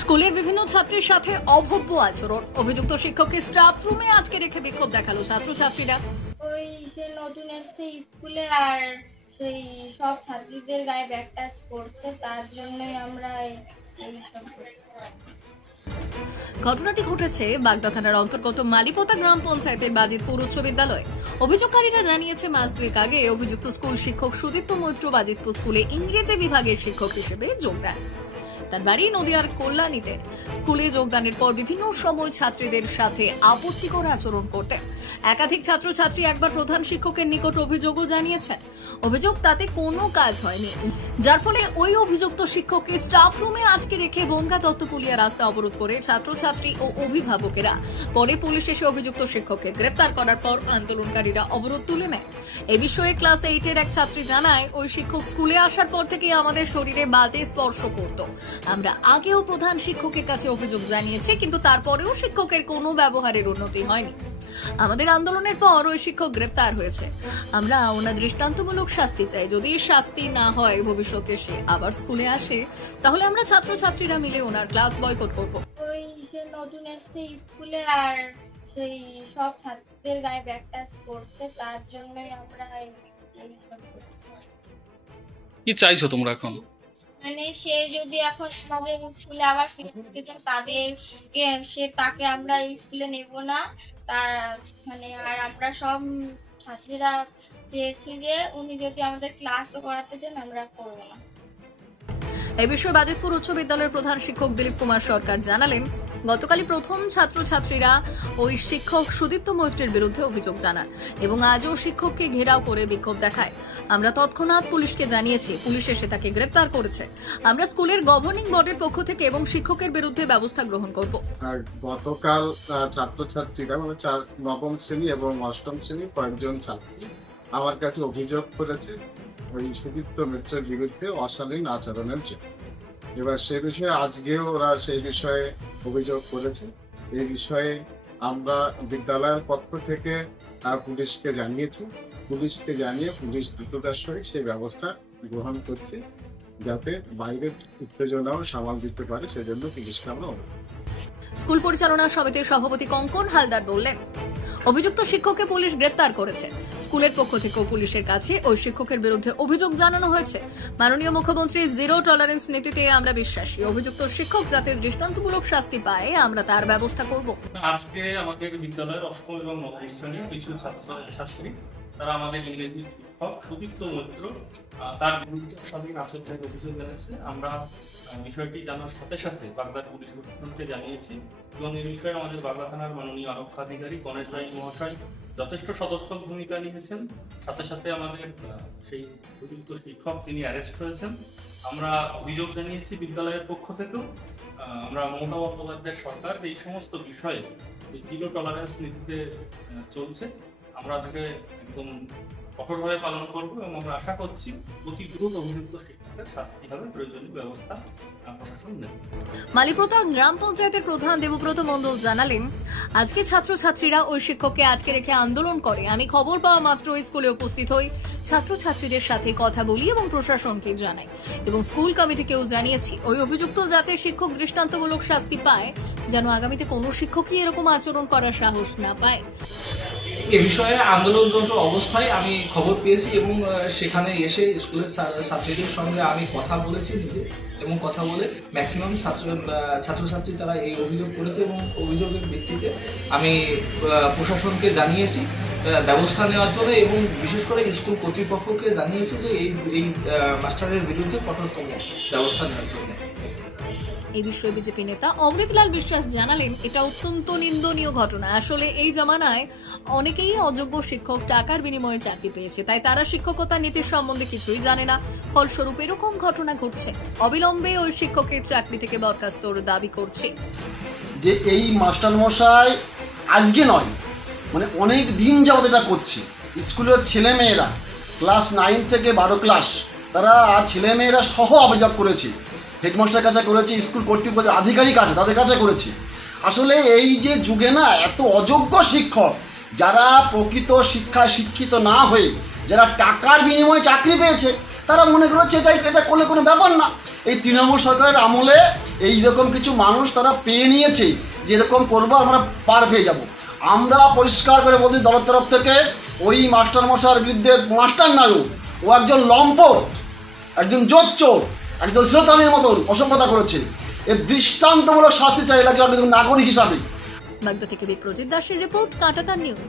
স্কুলের বিভিন্ন ছাত্রীর সাথে অভব্য আচরণ, অভিযুক্ত শিক্ষককে স্টাফ রুমে আটকে রেখে বিক্ষোভ দেখালো ছাত্রছাত্রীরা। ওই সে নতুন এসছে স্কুলে আর সেই সব ছাত্রীদের গায়ে ব্যাগ টাচ করছে, তার জন্যই আমরা এইসব করছি। ঘটনাটি ঘটেছে বাগদা থানার অন্তর্গত মালিপোতা গ্রাম পঞ্চায়েতের বাজিতপুর উচ্চ বিদ্যালয়ে। অভিযোগকারীরা জানিয়েছে মাস দুয়েক আগে অভিযুক্ত স্কুল শিক্ষক সুদীপ্ত মৈত্র বাজিতপুর স্কুলে ইংরেজি বিভাগের শিক্ষক হিসেবে যোগ দেন। তার বাড়ি নদিয়ার কল্যাণীতে। স্কুলে যোগদানের পর বিভিন্ন সময় ছাত্রীদের সাথে আপত্তিকর আচরণ করতে একাধিক ছাত্রছাত্রী একবার প্রধান শিক্ষকের নিকট অভিযোগও জানিয়েছেন। অভিযোগ তাতে কোনো কাজ হয়নি, যার ফলে ওই অভিযুক্ত শিক্ষককে স্টাফ রুমে আটকে রেখে বনগা দত্তপুলিয়া রাস্তা অবরোধ করে ছাত্রছাত্রী ও অভিভাবকেরা। পরে পুলিশ এসে অভিযুক্ত শিক্ষককে গ্রেপ্তার করার পর আন্দোলনকারীরা অবরোধ তুলে নেয়। এ বিষয়ে ক্লাস 8 এর এক ছাত্রী জানায়, ওই শিক্ষক স্কুলে আসার পর থেকে আমাদের শরীরে বাজে স্পর্শ করত। আমরা আগেও প্রধান শিক্ষকের কাছে অভিযোগ জানিয়েছি, কিন্তু তারপরেও শিক্ষকের কোনো ব্যবহারের উন্নতি হয়নি। আমাদের আন্দোলনের পর ওই শিক্ষক গ্রেপ্তার হয়েছে। আমরা ওনার দৃষ্টান্তমূলক শাস্তি চাই। যদি শাস্তি না হয়, ভবিষ্যতে সে আবার স্কুলে আসে, তাহলে আমরা ছাত্রছাত্রীরা মিলে ওনার ক্লাস বয়কট করব। ওই সে নতুন এসছে স্কুলে আর সেই সব ছাত্রীদের গায়ে ব্যাগ টাচ করছে, তার জন্যই আমরা এইসব করছি। কি চাইছো তোমরা এখন? মানে সে যদি এখন আমাদের স্কুলে আবার ফিরে যেত, তাকে আমরা স্কুলে নেব না। তার মানে আর আমরা সব ছাত্রীরা চেয়েছি যে উনি যদি আমাদের ক্লাসও করাতে চান, আমরা করবো না। এই বিষয়ে বাজিতপুর উচ্চ বিদ্যালয়ের প্রধান শিক্ষক দিলীপ কুমার সরকার জানালেন, গতকালই প্রথম ছাত্রছাত্রীরা ওই শিক্ষক সুদীপ্ত মৈত্রের বিরুদ্ধে অভিযোগ জানান এবং আজও শিক্ষককে ঘেরাও করে বিক্ষোভ দেখায়। আমরা তৎক্ষণাৎ পুলিশকে জানিয়েছি, পুলিশ এসে তাকে গ্রেপ্তার করেছে। আমরা স্কুলের গভর্নিং বডির পক্ষ থেকে এবং শিক্ষকের বিরুদ্ধে ব্যবস্থা গ্রহণ করব। গতকাল ছাত্রছাত্রীরা মানে নবম শ্রেণী এবং অষ্টম শ্রেণীর কয়েকজন ছাত্রী আমার কাছে অভিযোগ করেছে ওই সুদীপ্ত মিত্রের বিরুদ্ধে অশালীন আচরণের জন্য। এবার সে বিষয়ে আজকেও ওরা সেই বিষয়ে অভিযোগ করেছে। এই বিষয়ে আমরা বিদ্যালয়ের পক্ষ থেকে পুলিশকে জানিয়েছি। পুলিশকে জানিয়ে পুলিশ দ্রুততার সহিত সেই ব্যবস্থা গ্রহণ করছে, যাতে বাইরের উত্তেজনাও সামাল দিতে পারে, সেজন্য পুলিশকে আমরা অনুরোধ। স্কুল পরিচালনা সমিতির সভাপতি কঙ্কন হালদার বললেন, অভিযুক্ত শিক্ষককে পুলিশ গ্রেপ্তার করেছে। স্কুলের পক্ষ থেকেও পুলিশের কাছে ওই শিক্ষকের বিরুদ্ধে অভিযোগ জানানো হয়েছে। মাননীয় মুখ্যমন্ত্রী জিরো টলারেন্স নীতিতে আমরা বিশ্বাসী। অভিযুক্ত শিক্ষক যাতে দৃষ্টান্তমূলক শাস্তি পায়, আমরা তার ব্যবস্থা করব। আজকে আমাদের বিদ্যালয়ের অষ্টম এবং নবম শ্রেণীর কিছু ছাত্রছাত্রী তারা আমাদের ইংরেজি শিক্ষক সুদীপ্ত মৈত্র তার বিরুদ্ধে অশালীন আচরণের অভিযোগ জানিয়েছে। আমরা বিষয়টি জানার সাথে সাথে বাগদা পুলিশ প্রশাসনকে জানিয়েছি এবং এই বিষয়ে আমাদের বাগদা থানার মাননীয় আরক্ষা আধিকারিক গণেশ রায় মহাশয় যথেষ্ট সদর্থক ভূমিকা নিয়েছেন। সাথে সাথে আমাদের সেই উপযুক্ত শিক্ষক তিনি অ্যারেস্ট হয়েছেন। আমরা অভিযোগ জানিয়েছি বিদ্যালয়ের পক্ষ থেকেও। আমরা মমতা বন্দ্যোপাধ্যায়ের সরকার এই সমস্ত বিষয়ে জিরো টলারেন্স নীতিতে চলছে। আমরা তাকে একদম কঠোরভাবে পালন করবো এবং আমরা আশা করছি অতি দ্রুত অভিযুক্ত শিক্ষকের শাস্তি হবে, প্রয়োজনীয় ব্যবস্থা প্রশাসন নেবে। মালিপোতা গ্রাম পঞ্চায়েতের প্রধান দেবব্রত মণ্ডল জানালেন, আজকে ছাত্রছাত্রীরা ওই শিক্ষককে আটকে রেখে আন্দোলন করে। আমি খবর পাওয়া মাত্র স্কুলে উপস্থিত হই, ছাত্রছাত্রীদের সাথে কথা বলি এবং প্রশাসনকে জানাই এবং স্কুল কমিটিকেও জানিয়েছি ওই অভিযুক্ত যাতে শিক্ষক দৃষ্টান্তমূলক শাস্তি পায়, যেন আগামীতে কোনো শিক্ষকই এরকম আচরণ করার সাহস না পায়। এ বিষয়ে আন্দোলনরত অবস্থায় আমি খবর পেয়েছি এবং সেখানে এসে স্কুলের ছাত্রীদের সঙ্গে আমি কথা বলেছি নিজে, এবং কথা বলে ম্যাক্সিমাম ছাত্রছাত্রী তারা এই অভিযোগ করেছে এবং অভিযোগের ভিত্তিতে আমি প্রশাসনকে জানিয়েছি ব্যবস্থা নেওয়ার জন্য এবং বিশেষ করে স্কুল কর্তৃপক্ষকে জানিয়েছি যে এই মাস্টারের বিরুদ্ধে কঠোরতম ব্যবস্থা নেওয়ার জন্য। এই বিষয়ে বিজেপি নেতা অমৃতলাল বিশ্বাস জানালেন, এটা অত্যন্ত নিন্দনীয় ঘটনা। আসলে এই জামানায় অনেকেই অযোগ্য শিক্ষক টাকার বিনিময়ে চাকরি পেয়েছে, তাই তারা শিক্ষকতা নীতির সম্বন্ধে কিছুই জানে না। ফলস্বরূপ এরকম ঘটনা ঘটছে। অবিলম্বে ওই শিক্ষকের চাকরি থেকে বরখাস্তর দাবি করছে। যে এই মাস্টার মশাই আজকে নয়, মানে অনেক দিন যাবত এটা করছে। স্কুলের ছেলেমেয়েরা ক্লাস 9 থেকে 12 ক্লাস, তারা ছেলেমেয়েরা সহ অভিযোগ করেছে, হেডমাস্টারের কাছে করেছে, স্কুল কর্তৃপক্ষ আধিকারিক আছে তাদের কাছে করেছে। আসলে এই যে যুগে না, এত অযোগ্য শিক্ষক, যারা প্রকৃত শিক্ষায় শিক্ষিত না হয়ে যারা টাকার বিনিময়ে চাকরি পেয়েছে, তারা মনে করেছে এটা করলে কোনো ব্যাপার না। এই তৃণমূল সরকারের আমলে এইরকম কিছু মানুষ তারা পেয়ে নিয়েছে, যেরকম করবো আমরা পার পেয়ে যাব। আমরা পরিষ্কার করে বলছি দলের তরফ থেকে, ওই মাস্টারমশাইয়ের বিরুদ্ধে মাস্টার নয়, ও একজন লম্পট, একজন জোচ্চোর, একজন শ্রোতানির মতন অসভ্যতা করেছে। এর দৃষ্টান্তমূলক শাস্তি চাই লাগে একজন নাগরিক হিসাবে। বাগদা থেকে বিপ্রজিৎ দাসের রিপোর্ট, কাঁটাতার নিউজ।